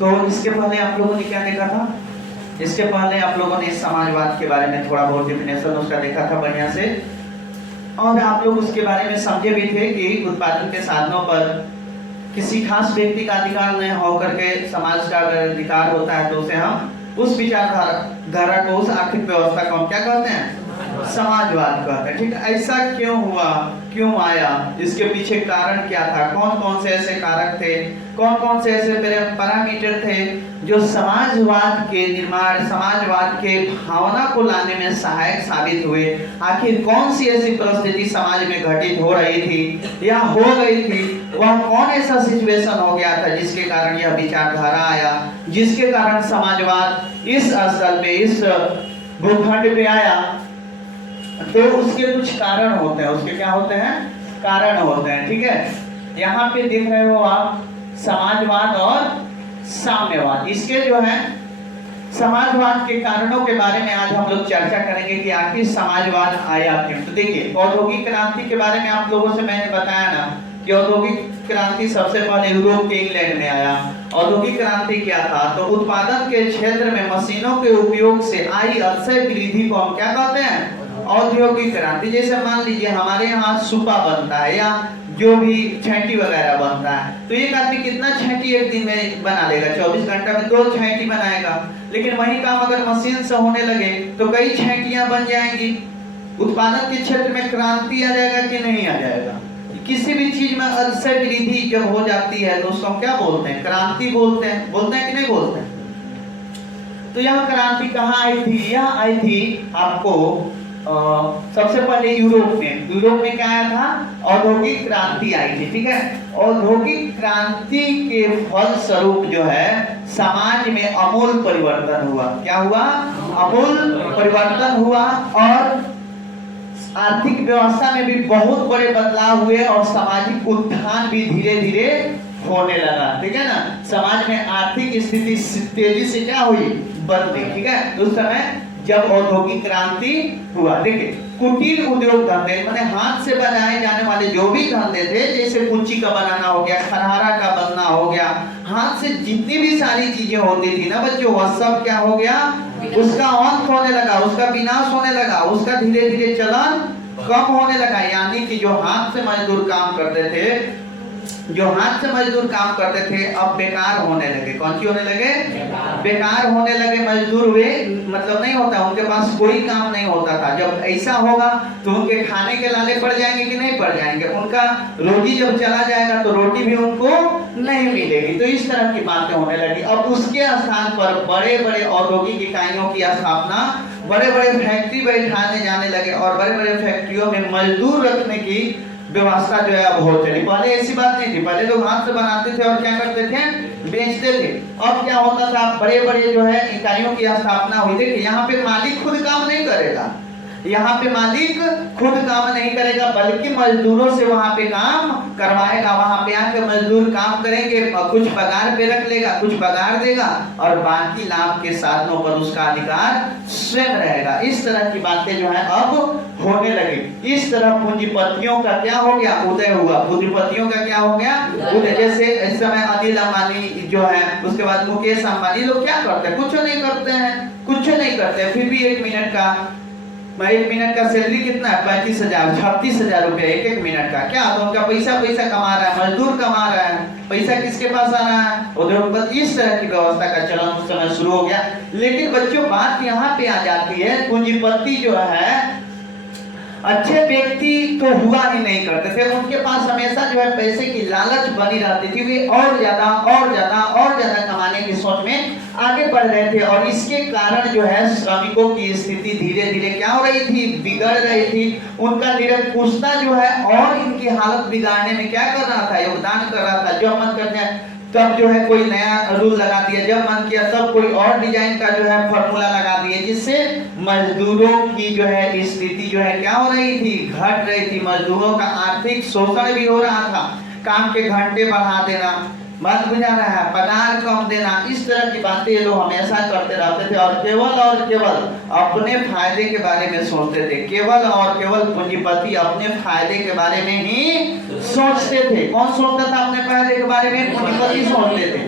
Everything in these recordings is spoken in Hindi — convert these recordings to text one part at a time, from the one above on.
तो इसके पहले आप लोगों ने क्या देखा था? इसके पहले आप लोगों ने समाजवाद के बारे में थोड़ा बहुत डिफिनेशन उसका देखा था बढ़िया से, और आप लोग उसके बारे में समझे भी थे कि उत्पादन के साधनों पर किसी खास व्यक्ति का अधिकार नहीं होकर के समाज का अगर अधिकार होता है तो उसे हम उस विचारधारा को, उस आर्थिक व्यवस्था को हम क्या कहते हैं? समाजवाद कहते हैं। ठीक है, ऐसा क्यों हुआ, क्यों आया, इसके पीछे कारण क्या था, कौन कौन से ऐसे कारक थे, कौन कौन से ऐसे पैरामीटर थे जो समाजवाद के निर्माण, समाजवाद के भावना को लाने में सहायक साबित हुए? आखिर कौन सी ऐसी परिस्थिति समाज में घटित हो रही थी या हो गई थी? वह कौन ऐसा सिचुएशन हो गया था जिसके कारण यह विचारधारा आया, जिसके कारण समाजवाद इस स्थल पे, इस भूखंड पे आया? तो उसके कुछ कारण होते हैं। उसके क्या होते हैं? कारण होते हैं। ठीक है, यहाँ पे देख रहे हो आप समाजवाद और साम्यवाद। इसके जो है समाजवाद के कारणों के बारे में आज हम लोग चर्चा करेंगे कि आखिर समाजवाद आया क्यों। तो देखिए, औद्योगिक क्रांति के बारे में आप लोगों से मैंने बताया ना कि औद्योगिक क्रांति सबसे पहले यूरोप के इंग्लैंड में आया। औद्योगिक क्रांति क्या था? तो उत्पादन के क्षेत्र में मशीनों के उपयोग से आई अक्षय वृद्धि को हम क्या कहते हैं? औद्योगिक क्रांति। जैसे मान लीजिए हमारे यहाँ सुपा बनता है या जो भी छैटी वगैरह बनता है, तो एक आदमी कितना छैटी एक दिन में बना लेगा? 24 घंटा में 2 छैटी बनाएगा। लेकिन वही काम अगर मशीन से होने लगे तो कई छैटियां बन जाएंगी। उत्पादन के क्षेत्र में क्रांति आ जाएगा कि नहीं आ जाएगा? किसी भी चीज में अक्षय वृद्धि जब हो जाती है तो उसको हम क्या बोलते हैं? क्रांति बोलते हैं। बोलते हैं कि नहीं बोलते हैं? तो यह क्रांति कहाँ आई थी? यह आई थी आपको सबसे पहले यूरोप में। यूरोप में क्या आया था? औद्योगिक क्रांति आई थी। ठीक है, औद्योगिक क्रांति के फल स्वरूप जो है समाज में आमूल परिवर्तन हुआ। क्या हुआ? आमूल परिवर्तन हुआ, और आर्थिक व्यवस्था में भी बहुत बड़े बदलाव हुए और सामाजिक उत्थान भी धीरे धीरे होने लगा। ठीक है ना, समाज में आर्थिक स्थिति तेजी से क्या हुई? बदली। ठीक है, उस समय जब औद्योगिक क्रांति हुआ। देखिए, कुटीर उद्योग धंधे माने हाथ से बनाए जाने वाले जो भी धंधे थे, जैसे कुंची का बनाना हो गया, खरहारा का बनना हो गया, हाथ से जितनी भी सारी चीजें होती थी ना बच्चों, वह सब क्या हो गया? उसका अंत होने लगा, उसका विनाश होने लगा, उसका धीरे धीरे चलन कम होने लगा। यानी कि जो हाथ से मजदूर काम करते थे, जो हाथ से मजदूर काम करते थे, अब बेकार होने लगे। कौन सी होने लगे? बेकार होने लगे। मजदूर वे मतलब नहीं होता, उनके पास कोई काम नहीं होता था। जब ऐसा होगा तो उनके खाने के लाले पड़ जाएंगे कि नहीं पड़ जाएंगे? उनका रोटी जब चला जाएगा तो रोटी भी उनको नहीं मिलेगी। तो इस तरह की बातें होने लगी। अब उसके स्थान पर बड़े बड़े औद्योगिक इकाइयों की स्थापना, बड़े बड़े फैक्ट्री बैठाने जाने लगे, और बड़े बड़े फैक्ट्रियों में मजदूर रखने की व्यवस्था जो है अब हो चली। पहले ऐसी बात नहीं थी। पहले लोग हाथ से बनाते थे और क्या करते थे? बेचते थे। अब क्या होता था? बड़े बड़े जो है इकाइयों की स्थापना हुई। देखिए, यहाँ पे मालिक खुद काम नहीं करेगा, यहाँ पे मालिक खुद काम नहीं करेगा, बल्कि मजदूरों से वहां पे काम करवाएगा। वहां पे आके मजदूर काम करेंगे, कुछ पगार पे रख लेगा, कुछ पगार देगा, और बाकी लाभ के साधनों पर उसका अधिकार स्वयं रहेगा। इस तरह की बातें जो है अब होने लगी। इस तरह पूंजीपतियों का क्या हो गया? उदय हुआ। पूंजीपतियों का क्या हो गया? उदय। जैसे इस समय अनिल अंबानी जो है, उसके बाद मुकेश अंबानी, लोग क्या करते हैं? कुछ नहीं करते हैं, कुछ नहीं करते हैं, फिर भी एक मिनट का सैलरी कितना है? 35,000 36,000 रुपए एक मिनट का। क्या तो उनका पैसा कमा रहा है, मजदूर कमा रहा है, पैसा किसके पास आ रहा है? उद्योगपति। इस तरह की व्यवस्था का चलन उस समय शुरू हो गया। लेकिन बच्चों, बात यहाँ पे आ जाती है, पूंजीपति जो है अच्छे व्यक्ति तो हुआ ही नहीं करते थे। उनके पास हमेशा जो है पैसे की लालच बनी रहती थी। वे और ज्यादा कमाने की सोच में आगे बढ़ रहे थे, और इसके कारण जो है श्रमिकों की स्थिति धीरे धीरे क्या हो रही थी? बिगड़ रही थी। उनका निरंकुशता जो है और इनकी हालत बिगाड़ने में क्या कर रहा था? योगदान कर रहा था। जब मन करने तब जो है कोई नया रूल लगा दिया, जब मन किया तब कोई और डिजाइन का जो है फॉर्मूला लगा दिया, जिससे मजदूरों की जो है स्थिति जो है क्या हो रही थी? घट रही थी। मजदूरों का आर्थिक शोषण भी हो रहा था। काम के घंटे बढ़ा देना, बात बुझा रहा है, पगार कम देना, इस तरह की बातें ये लोग हमेशा करते रहते थे, और केवल अपने फायदे के बारे में सोचते थे। केवल और केवल पूंजीपति अपने फायदे के बारे में ही सोचते थे। कौन सोचता था अपने फायदे के बारे में? पूंजीपति सोचते थे।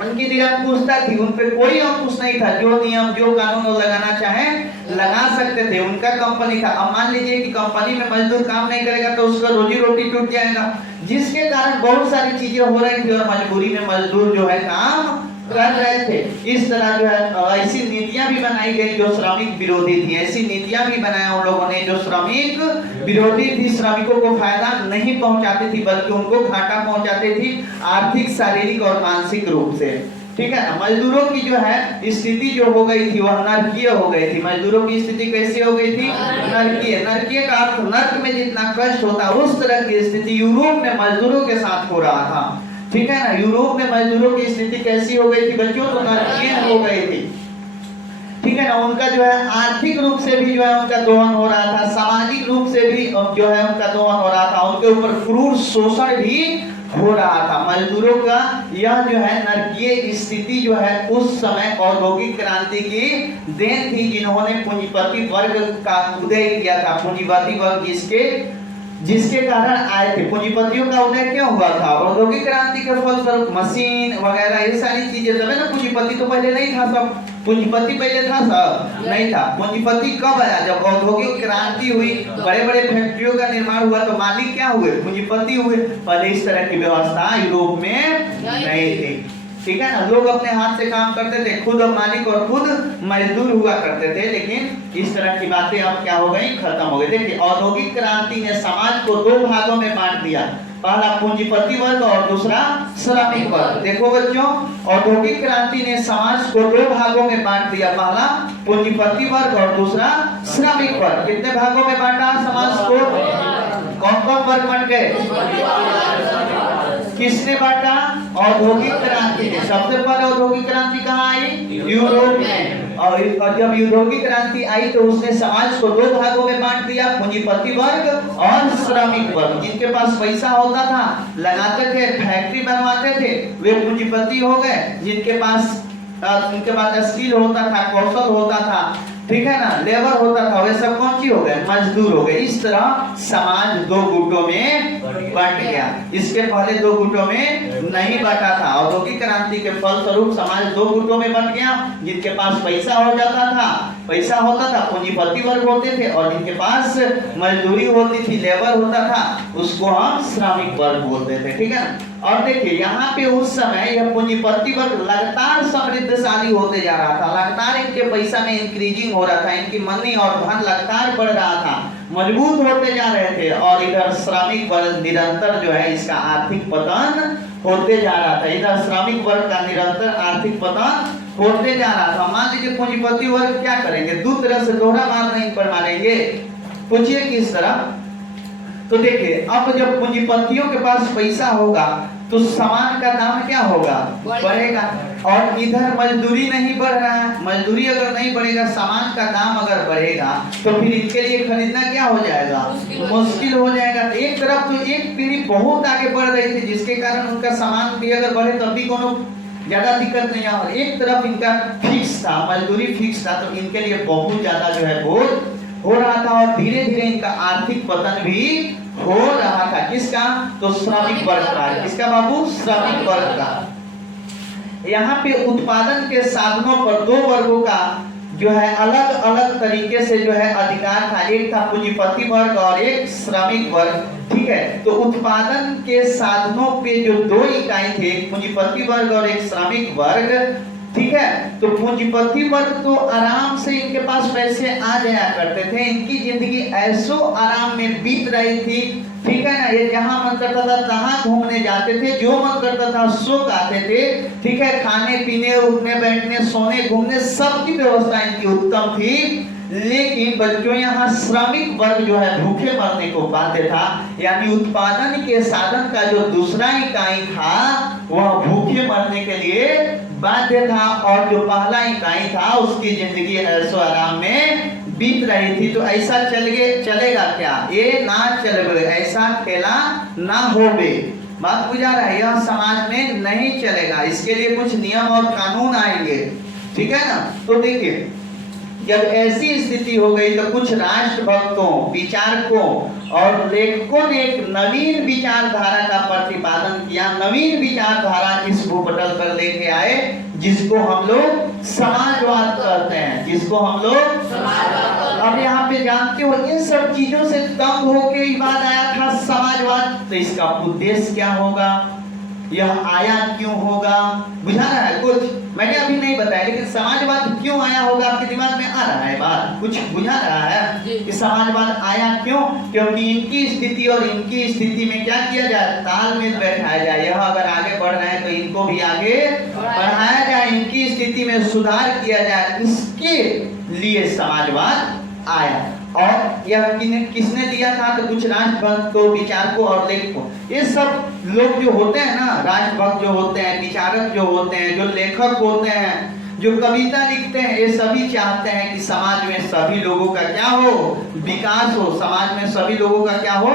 उनकी निरंकुशता थी, उन पे कोई अंकुश नहीं था। जो नियम जो कानून वो लगाना चाहे लगा सकते थे, उनका कंपनी था। अब मान लीजिए कि कंपनी में मजदूर काम नहीं करेगा तो उसका रोजी रोटी टूट जाएगा, जिसके कारण बहुत सारी चीजें हो रही थी और मजबूरी में मजदूर जो है काम कर रहे थे। इस तरह जो है ऐसी नीतियां भी बनाई गई जो श्रमिक विरोधी थी। ऐसी नीतियां भी बनाया उन लोगों ने जो श्रमिक विरोधी थी, श्रमिकों को फायदा नहीं पहुंचाती थी बल्कि उनको घाटा पहुंचाती थी आर्थिक, शारीरिक और मानसिक रूप से। ठीक है ना। मजदूरों की जो है स्थिति जो हो गई थी वह नरकीय हो गई थी। मजदूरों की स्थिति कैसे हो गई थी? नरकीय। नरकीय का अर्थ नर्क में जितना कष्ट होता उस तरह की स्थिति यूरोप में मजदूरों के साथ हो रहा था। ठीक है ना। यूरोप में मजदूरों की स्थिति कैसी हो गई थी बच्चों? तो नरकीय हो गई थी। ठीक है ना। उनका जो है आर्थिक रूप से भी जो है उनका दोहन हो रहा था, सामाजिक रूप से भी जो है उनका दोहन हो रहा था, उनके ऊपर क्रूर शोषण भी हो रहा था। मजदूरों का यह जो है नरकीय स्थिति जो है उस समय औद्योगिक क्रांति की देन थी, जिन्होंने पूंजीपति वर्ग का उदय किया था। पूंजीपति वर्ग जिसके कारण आए थे। पूंजीपतियों का उदय क्यों हुआ था? औद्योगिक क्रांति के फलस्वरूप मशीन वगैरह ये सारी चीजें तब है ना। पूंजीपति तो पहले नहीं था, सब पूंजीपति पहले था सब नहीं था। पूंजीपति कब आया? जब औद्योगिक क्रांति हुई, बड़े बड़े फैक्ट्रियों का निर्माण हुआ तो मालिक क्या हुए? पूंजीपति हुए। पहले इस तरह की व्यवस्था यूरोप में नहीं थी। ठीक है ना। लोग अपने हाथ से काम करते थे, खुद मालिक और खुद मजदूर हुआ करते थे। लेकिन इस तरह की बातें अब क्या हो गई? खत्म हो गई। देखिए औद्योगिक क्रांति ने समाज को दो भागों में बांट दिया, पहला पूंजीपति वर्ग और दूसरा श्रमिक वर्ग। देखो बच्चों, औद्योगिक क्रांति ने समाज को दो भागों में बांट दिया, पहला पूंजीपति वर्ग और दूसरा श्रमिक वर्ग। कितने भागों में बांटा समाज को? कौन कौन वर्ग बन गए? किसने बांटा? औद्योगिक क्रांति ने। सबसे पहले औद्योगिक क्रांति कहाँ आई? यूरोप में। और जब औद्योगिक क्रांति आई तो उसने समाज को दो भागों में बांट दिया, पूंजीपति वर्ग और श्रमिक वर्ग। जिनके पास पैसा होता था, लगाते थे, फैक्ट्री बनवाते थे, वे पूंजीपति हो गए। जिनके पास स्किल होता था, कौशल होता था, ठीक है ना, लेबर होता था, वे सब कौन सी हो गए? मजदूर हो गए। इस तरह समाज दो गुटों में बंट गया। इसके पहले दो गुटों में नहीं बंटा था। औद्योगिक क्रांति के फलस्वरूप समाज दो गुटों में बंट गया। जिनके पास पैसा हो जाता था, पैसा होता था, पूंजीपति वर्ग होते थे, और जिनके पास मजदूरी होती थी, लेबर होता था, उसको हम श्रमिक वर्ग बोलते थे। ठीक है ना। और देखिए यहाँ पे उस समय यह पूंजीपति वर्ग लगातार समृद्धशाली होते जा रहा था, लगातार इनके पैसा में इंक्रीजिंग हो रहा था, इनकी मनी और धन लगातार बढ़ रहा था, मजबूत होते जा रहे थे। और इधर श्रमिक वर्ग निरंतर जो है इसका आर्थिक पतन होते जा रहा था। इधर श्रमिक वर्ग का निरंतर आर्थिक पतन होते जा रहा था। मान लीजिए पूंजीपति वर्ग क्या करेंगे? दो तरह से दोहरा मार नहीं पर मारेंगे। पूछिए किस तरह? तो देखिए अब जब पूंजीपतियों के पास पैसा होगा तो सामान का दाम क्या होगा? बढ़ेगा। और इधर मजदूरी नहीं बढ़ रहा है, मजदूरी अगर नहीं बढ़ेगा, सामान का दाम अगर बढ़ेगा तो फिर इनके लिए खरीदना क्या हो जाएगा? मुश्किल हो जाएगा। एक तरफ तो एक पीढ़ी बहुत आगे बढ़ रही थी जिसके कारण उनका सामान भी अगर बढ़े तब भी कोनो ज्यादा दिक्कत नहीं है, और एक तरफ इनका फिक्स था, मजदूरी फिक्स था, तो इनके लिए बहुत ज्यादा जो है बोझ हो रहा था। और धीरे धीरे इनका आर्थिक पतन भी हो रहा था। किसका? तो श्रमिक वर्ग का। किसका बाबू? श्रमिक वर्ग का। यहाँ पे उत्पादन के साधनों पर दो वर्गों का जो है अलग अलग तरीके से जो है अधिकार था। एक था पूंजीपति वर्ग और एक श्रमिक वर्ग। ठीक है। तो उत्पादन के साधनों पे जो दो इकाई थे, एक पूंजीपति वर्ग और एक श्रमिक वर्ग। ठीक है। तो पूंजीपति वर्ग तो आराम से इनके पास पैसे आ जाया करते थे, इनकी जिंदगी ऐसो आराम में बीत रही थी। ठीक है ना। ये जहां मन करता था तहां घूमने जाते थे, जो मन करता था सो खाते थे। ठीक है। खाने पीने, उठने बैठने, सोने, घूमने, सबकी व्यवस्था इनकी उत्तम थी। लेकिन बच्चों यहाँ श्रमिक वर्ग जो है भूखे मरने को बाध्य था। यानी उत्पादन के साधन का जो दूसरा इकाई था वह भूखे मरने के लिए बाध्य था, और जो पहला इकाई था उसकी जिंदगी ऐशो आराम में बीत रही थी। तो ऐसा चलेगा क्या? ये ना चले, ऐसा खेला ना होवे। बात बुझा रहा है? यह समाज में नहीं चलेगा। इसके लिए कुछ नियम और कानून आएंगे। ठीक है ना। तो देखिए कि अब ऐसी स्थिति हो गई तो कुछ राष्ट्रभक्तों, विचारकों और लेखकों ने एक नवीन विचारधारा का प्रतिपादन किया, नवीन विचारधारा इस भूपटल पर लेके आए, जिसको हम लोग समाजवाद कहते हैं, जिसको हम लोग अब यहाँ पे जानते हो इन सब चीजों से तंग होके ये बात आया था समाजवाद। तो इसका उद्देश्य क्या होगा, यह आया क्यों होगा, बुझा रहा है कुछ? मैंने अभी नहीं बताया, लेकिन समाजवाद क्यों आया होगा आपके दिमाग में आ रहा है बात, कुछ बुझा रहा है कि समाजवाद आया क्यों? क्योंकि इनकी स्थिति और इनकी स्थिति में क्या किया जाए, तालमेल बैठाया जाए। यह अगर आगे बढ़ रहे हैं तो इनको भी आगे बढ़ाया जाए, इनकी स्थिति में सुधार किया जाए, इसके लिए समाजवाद आया। और यह किसने दिया था, तो कुछ राष्ट्रभक्तों, विचारकों और लेखकों। ये सब लोग जो होते हैं ना, राष्ट्रभक्त जो होते हैं, विचारक जो होते हैं, जो लेखक होते हैं, जो कविता लिखते हैं, ये सभी चाहते हैं कि समाज में सभी लोगों का क्या हो, विकास हो, समाज में सभी लोगों का क्या हो।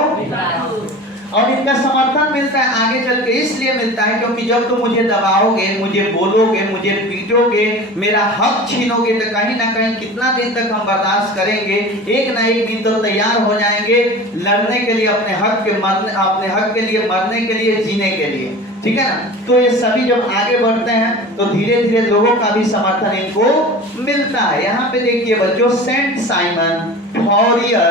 और इनका समर्थन मिलता है आगे चल के, इसलिए मिलता है क्योंकि जब तुम मुझे दबाओगे, मुझे बोलोगे, मुझे पीटोगे, मेरा हक छीनोगे, तो कहीं ना कहीं कितना दिन तक हम बर्दाश्त करेंगे, एक ना एक दिन तो तैयार हो जाएंगे लड़ने के लिए, अपने हक के लिए, मरने के लिए, जीने के लिए, ठीक है ना। तो ये सभी जब आगे बढ़ते हैं तो धीरे धीरे लोगों का भी समर्थन इनको मिलता है। यहाँ पे देखिए बच्चों, Saint Simon, Fourier,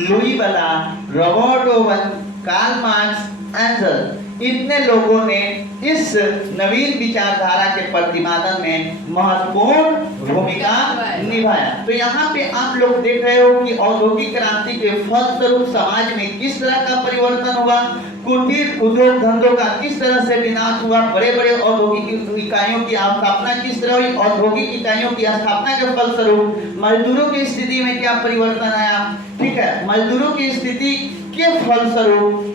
Louis Blanc, Robert Owen, Karl Marx, Engels, इतने लोगों ने इस नवीन विचारधारा के प्रतिपादन में महत्वपूर्ण भूमिका निभाया। तो यहाँ पे आप लोग देख रहे हो कि औद्योगिक क्रांति के फलस्वरूप समाज में किस तरह का परिवर्तन हुआ, कुटीर उद्योग धंधों का किस तरह से विनाश हुआ, बड़े बड़े औद्योगिक इकाइयों की स्थापना किस तरह हुई, औद्योगिक इकाइयों की स्थापना के फलस्वरूप मजदूरों की स्थिति में क्या परिवर्तन आया, ठीक है। मजदूरों की स्थिति के फलस्वरूप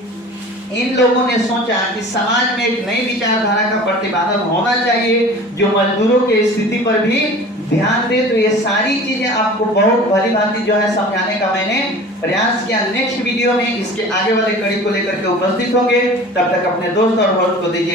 इन लोगों ने सोचा कि समाज में एक नई विचारधारा का प्रतिपादन होना चाहिए जो मजदूरों के स्थिति पर भी ध्यान दे। तो ये सारी चीजें आपको बहुत भली भांति जो है समझाने का मैंने प्रयास किया। नेक्स्ट वीडियो में इसके आगे वाले कड़ी को लेकर के उपस्थित होंगे, तब तक अपने दोस्त और दोस्त को दीजिए।